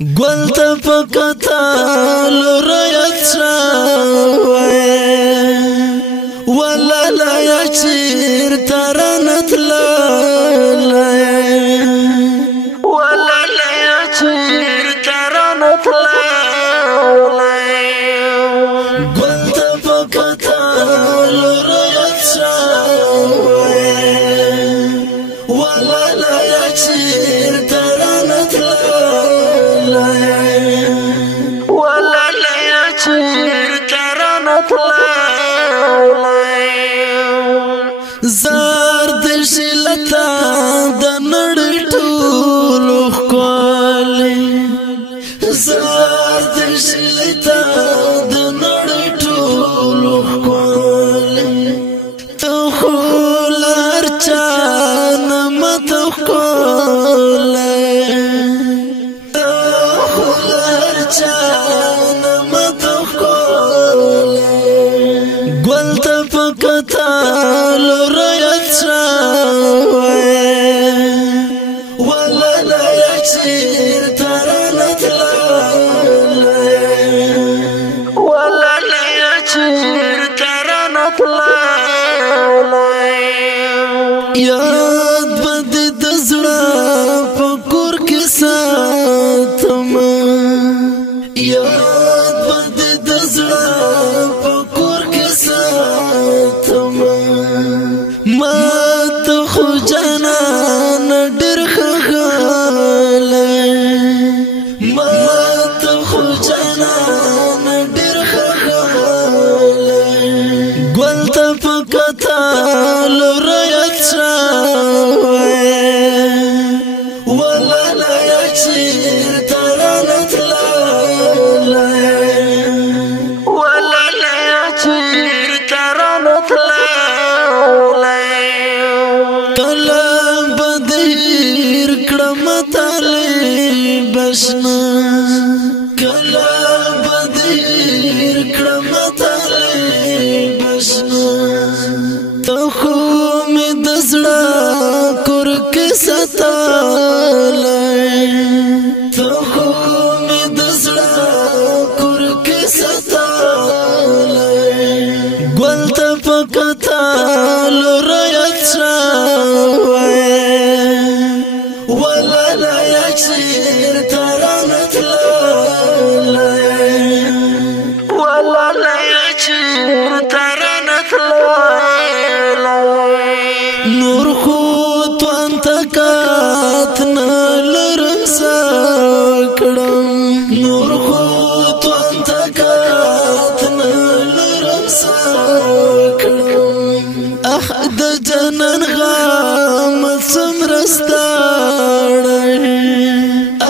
گل ته پکتا لوريت شوي ولا لا يشير ترنت لا ولا لا يشير ترنت لا گل ته پکتا لوريت شوي ولا لا يشير ترنت لا ولا لا يشير ترنت لا زار دشلتا د نړۍ ټولو ښکلې زار دشلتا د نړۍ ټولو ښکلې ته خو لار چا نه مت ښکلې ته خو لار چا نه مت ښکلې ګل ته پکتا لوريت شوي ولا لا يشير ترنت لا ولا لا يشير ترنت لا یاد بد د زړه په کور کې ساتم یاد بد د زړه په کور کې ساتم ما ته خو جانان ډېر ښه ما ته خو جانان ډېر ښه ګل ته پکتا لوريت شوي ولا لا يشير ترنت لا ولا لا يشير ترنت لا کله بدیر کړم طالب بشنا کله بدیر کړم طالب بشنا ته خو مې د زړه کور کې ساتلې ته خو مې د زړه کور کې ساتلې ګل ته پکتا لوريت شوي ولا لا يشير ترنت لا ولا لا يشير ترنت لا نور خو توانت کاتنا لرم سکړم نور خو توانت کاتنا لرم سکړم اخ د جنن غم سمرستاړې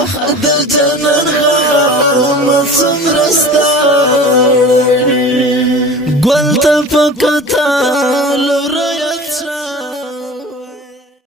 اخ د جنن غم سمرستاړې ګل ته پکتا لوريت